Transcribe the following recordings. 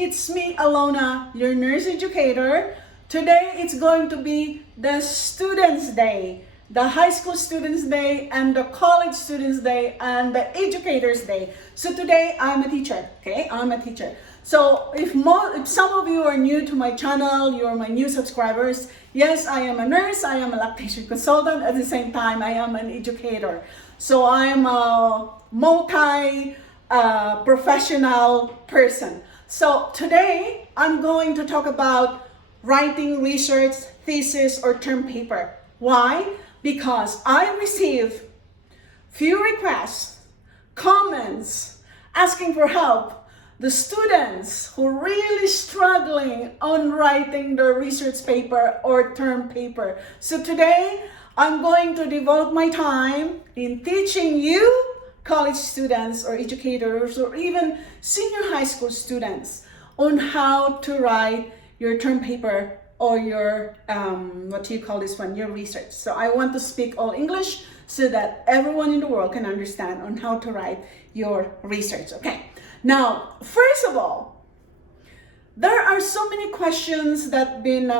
It's me, Alona, your nurse educator. Today it's going to be the Students' Day, the High School Students' Day, and the College Students' Day, and the Educators' Day. So today I'm a teacher, okay? I'm a teacher. So if some of you are new to my channel, you're my new subscribers, yes, I am a nurse, I am a lactation consultant, at the same time I am an educator. So I'm a multi-professional person. So today I'm going to talk about writing research, thesis, or term paper. Why? Because I receive few requests, comments, asking for help. The students who are really struggling on writing their research paper or term paper. So today, I'm going to devote my time in teaching you, college students or educators, or even senior high school students, on how to write your term paper or your, your research. So I want to speak all English so that everyone in the world can understand on how to write your research, okay? Now, first of all, there are so many questions that have been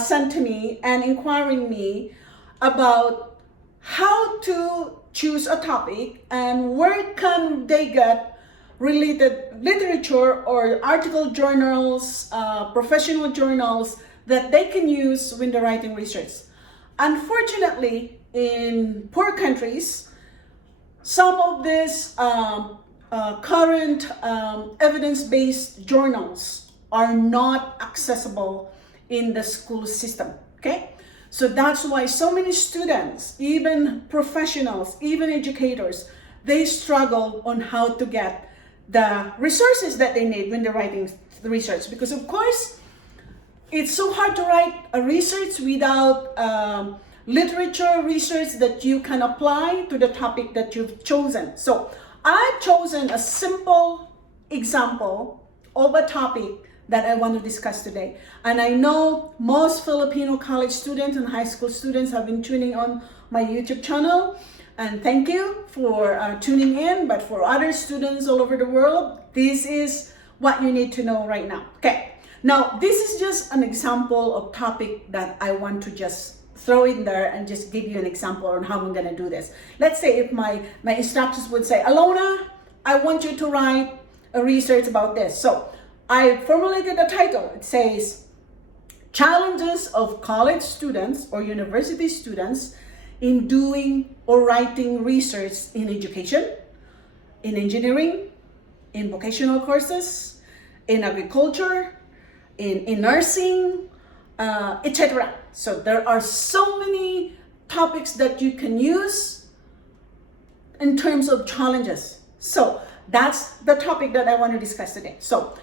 sent to me and inquiring me about how to choose a topic and where can they get related literature or article journals, professional journals that they can use when they're writing research. Unfortunately, in poor countries, some of these current evidence-based journals are not accessible in the school system, okay? So that's why so many students, even professionals, even educators, they struggle on how to get the resources that they need when they're writing the research. Because of course, it's so hard to write a research without literature research that you can apply to the topic that you've chosen. So I've chosen a simple example of a topic that I want to discuss today. And I know most Filipino college students and high school students have been tuning on my YouTube channel. And thank you for tuning in. But for other students all over the world, this is what you need to know right now. Okay. Now, this is just an example of topic that I want to just throw in there and just give you an example on how I'm going to do this. Let's say if my instructors would say, Alona, I want you to write a research about this. So I formulated a title. It says, Challenges of College Students or University Students in Doing or Writing Research in Education, in Engineering, in Vocational Courses, in Agriculture, in Nursing, etc. So there are so many topics that you can use in terms of challenges. So that's the topic that I want to discuss today. So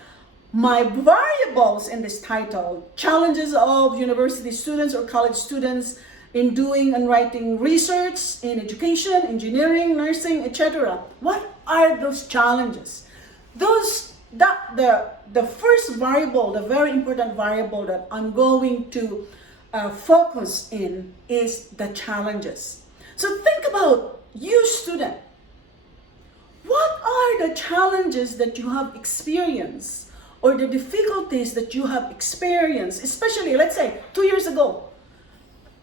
my variables in this title, Challenges of University Students or College Students in Doing and Writing Research in Education, Engineering, Nursing, etc. What are those challenges? The first variable, the very important variable that I'm going to focus in is the challenges. So think about you, student. What are the challenges that you have experienced or the difficulties that you have experienced, especially, let's say, 2 years ago?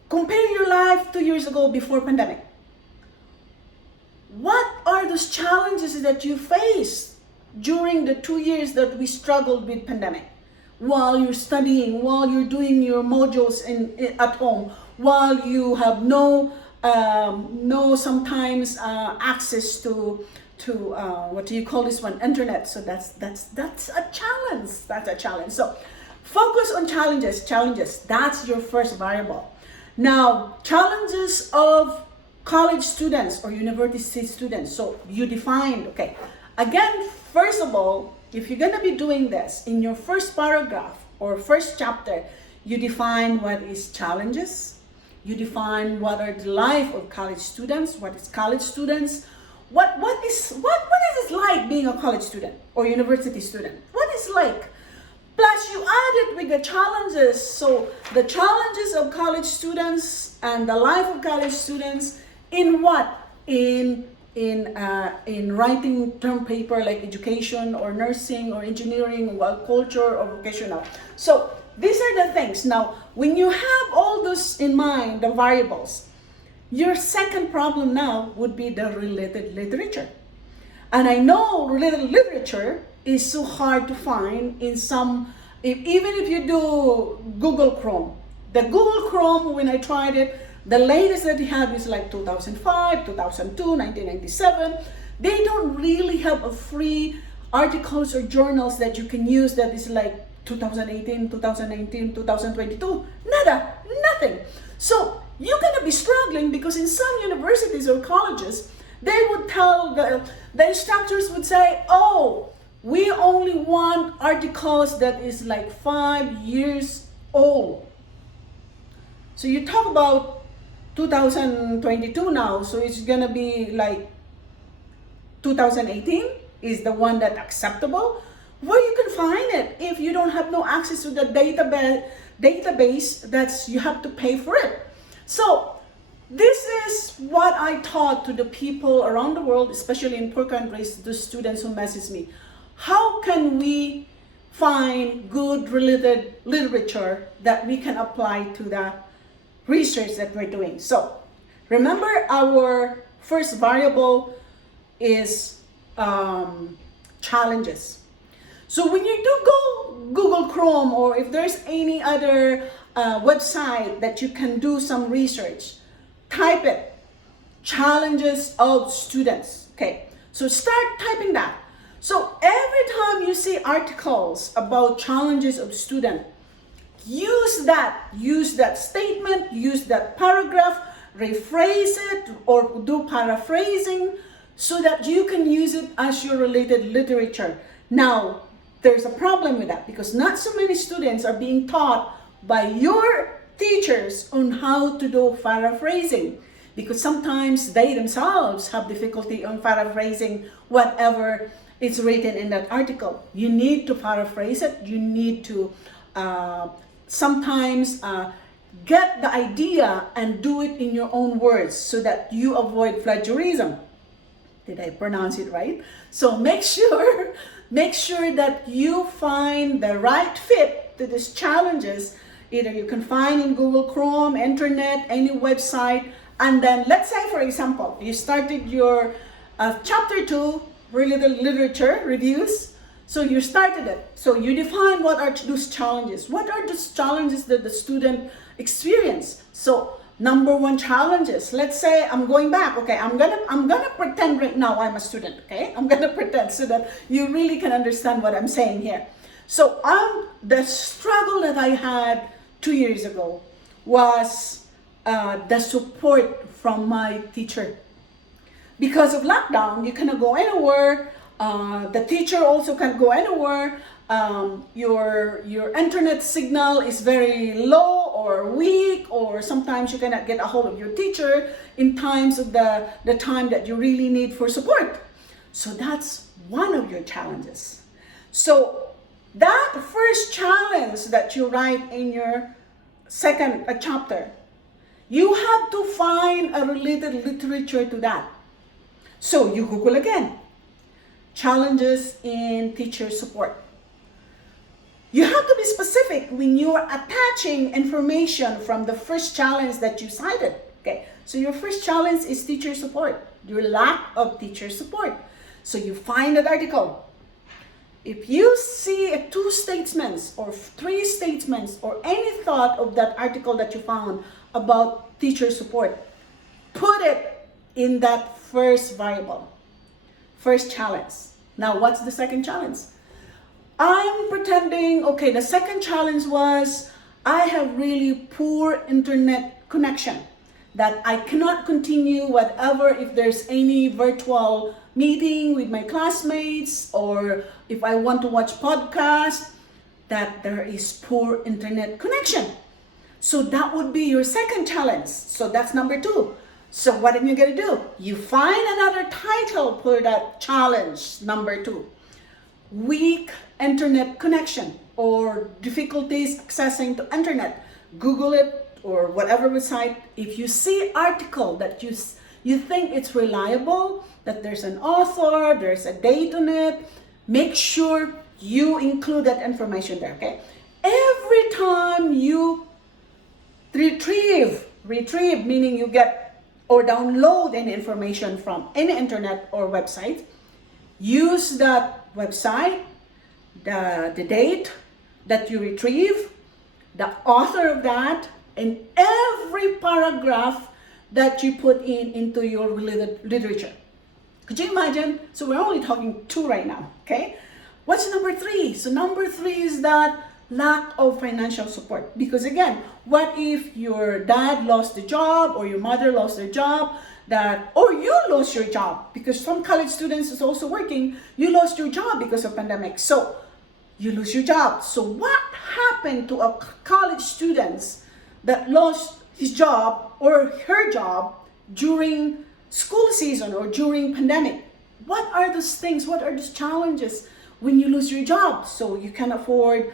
Compare your life 2 years ago before pandemic. What are those challenges that you faced during the 2 years that we struggled with pandemic? While you're studying, while you're doing your modules at home, while you have no sometimes access to internet. So that's a challenge. That's a challenge. So focus on challenges. That's your first variable. Now, challenges of college students or university students. So you defined, okay. Again, first of all, if you're going to be doing this in your first paragraph or first chapter, you define what is challenges. You define what are the life of college students. What is college students? What is it like being a college student or university student? What is like? Plus, you add it with the challenges. So the challenges of college students and the life of college students in what? In in writing term paper like education or nursing or engineering or culture or vocational. So these are the things. Now, when you have all this in mind, the variables, your second problem now would be the related literature. And I know related literature is so hard to find in some, even if you do Google Chrome. The Google Chrome, when I tried it, the latest that they have is like 2005, 2002, 1997. They don't really have a free articles or journals that you can use that is like 2018, 2019, 2022. Nada, nothing. So you're gonna be struggling because in some universities or colleges, they would tell the instructors would say, oh, we only want articles that is like 5 years old. So you talk about 2022 now, so it's gonna be like 2018 is the one that acceptable. Where you can find it if you don't have no access to the database that's you have to pay for it. So this is what I taught to the people around the world, especially in poor countries, the students who message me. How can we find good related literature that we can apply to the research that we're doing? So remember, our first variable is challenges. So when you do go Google Chrome, or if there's any other website that you can do some research, type it, challenges of students. Okay, so start typing that. So every time you see articles about challenges of students, use that statement, use that paragraph, rephrase it or do paraphrasing so that you can use it as your related literature. Now, there's a problem with that because not so many students are being taught by your teachers on how to do paraphrasing, because sometimes they themselves have difficulty on paraphrasing whatever is written in that article. You need to paraphrase it. You need to sometimes get the idea and do it in your own words so that you avoid plagiarism. Did I pronounce it right? So make sure that you find the right fit to these challenges. Either you can find in Google Chrome, internet, any website, and then let's say, for example, you started your chapter 2 related literature reviews. So you started it. So you define what are those challenges. What are those challenges that the student experience? So number one challenges. Let's say I'm going back. Okay, I'm gonna pretend right now I'm a student. Okay, I'm gonna pretend so that you really can understand what I'm saying here. So the struggle that I had 2 years ago was the support from my teacher. Because of lockdown, you cannot go anywhere. The teacher also can't go anywhere. Your internet signal is very low or weak, or sometimes you cannot get a hold of your teacher in times of the time that you really need for support. So that's one of your challenges. So that first challenge that you write in your second chapter, you have to find a related literature to that. So you Google again. Challenges in teacher support. You have to be specific when you are attaching information from the first challenge that you cited. Okay, so your first challenge is teacher support, your lack of teacher support. So you find that article. If you see 2 statements or 3 statements or any thought of that article that you found about teacher support, put it in that first variable, first challenge. Now, what's the second challenge? I'm pretending, okay, the second challenge was I have really poor internet connection, that I cannot continue whatever if there's any virtual meeting with my classmates, or if I want to watch podcasts, that there is poor internet connection. So that would be your second challenge. So that's number 2. So what are you going to do? You find another title for that challenge, number 2. Weak internet connection or difficulties accessing to internet. Google it or whatever website. If you see article that you think it's reliable, that there's an author, there's a date on it, make sure you include that information there, okay? Every time you retrieve meaning you get or download any information from any internet or website, use that website, the date that you retrieve, the author of that, and every paragraph that you put into your related literature. Could you imagine? So we're only talking 2 right now, okay? What's number 3? So number 3 is that lack of financial support. Because again, what if your dad lost the job or your mother lost their job, or you lost your job? Because some college students is also working, you lost your job because of pandemic. So you lose your job. So what happened to a college students that lost his job or her job during school season or during pandemic? What are those things? What are those challenges when you lose your job? So you can afford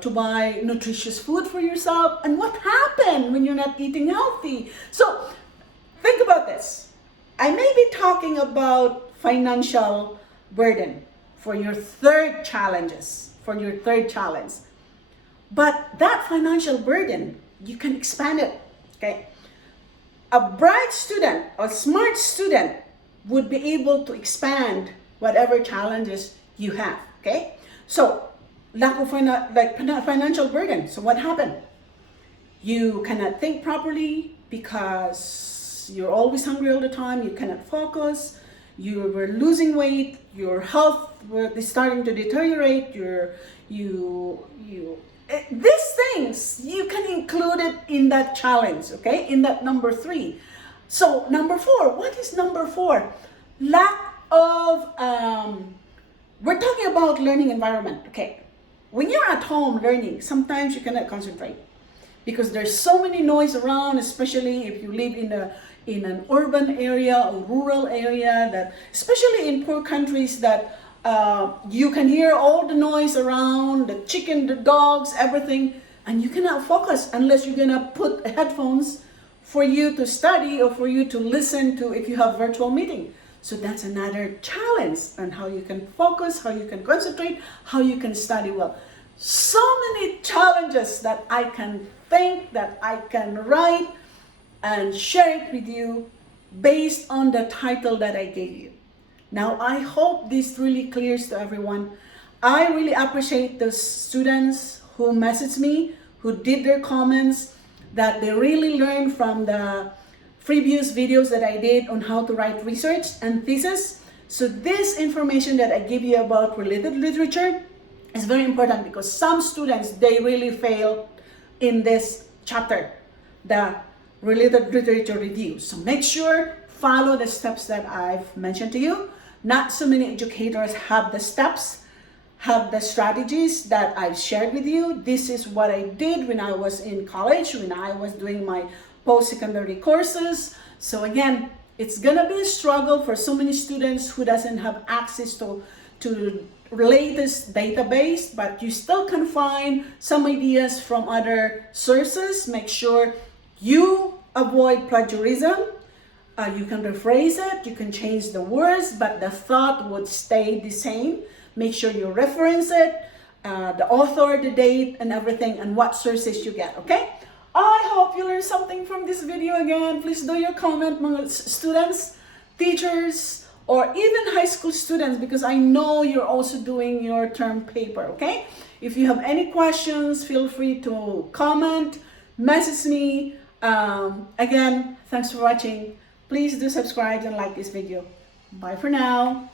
to buy nutritious food for yourself. And what happened when you're not eating healthy? So think about this. I may be talking about financial burden for your third challenge. But that financial burden, you can expand it, okay? A bright student, a smart student would be able to expand whatever challenges you have, okay? So, lack of financial burden. So what happened? You cannot think properly because you're always hungry all the time. You cannot focus. You were losing weight. Your health is starting to deteriorate. These things, you can include it in that challenge, okay? In that number 3. So number 4, what is number 4? Lack of, we're talking about learning environment, okay? When you're at home learning, sometimes you cannot concentrate because there's so many noise around, especially if you live in an urban area or rural area, that especially in poor countries, that you can hear all the noise around, the chicken, the dogs, everything, and you cannot focus unless you're gonna put headphones for you to study or for you to listen to if you have virtual meeting. So that's another challenge on how you can focus, how you can concentrate, how you can study well. So many challenges that I can think, that I can write and share it with you based on the title that I gave you. Now, I hope this really clears to everyone. I really appreciate the students who messaged me, who did their comments, that they really learned from the previous videos that I did on how to write research and thesis. So this information that I give you about related literature is very important because some students, they really fail in this chapter, the related literature review. So make sure, follow the steps that I've mentioned to you. Not so many educators have the steps, have the strategies that I've shared with you. This is what I did when I was in college, when I was doing my post-secondary courses. So again, it's gonna be a struggle for so many students who doesn't have access to latest database, but you still can find some ideas from other sources. Make sure you avoid plagiarism. You can rephrase it, you can change the words, but the thought would stay the same. Make sure you reference it, the author, the date, and everything, and what sources you get, okay? I hope you learned something from this video again. Please do your comment, mga students, teachers, or even high school students, because I know you're also doing your term paper, okay? If you have any questions, feel free to comment, message me. Again, thanks for watching. Please do subscribe and like this video. Bye for now.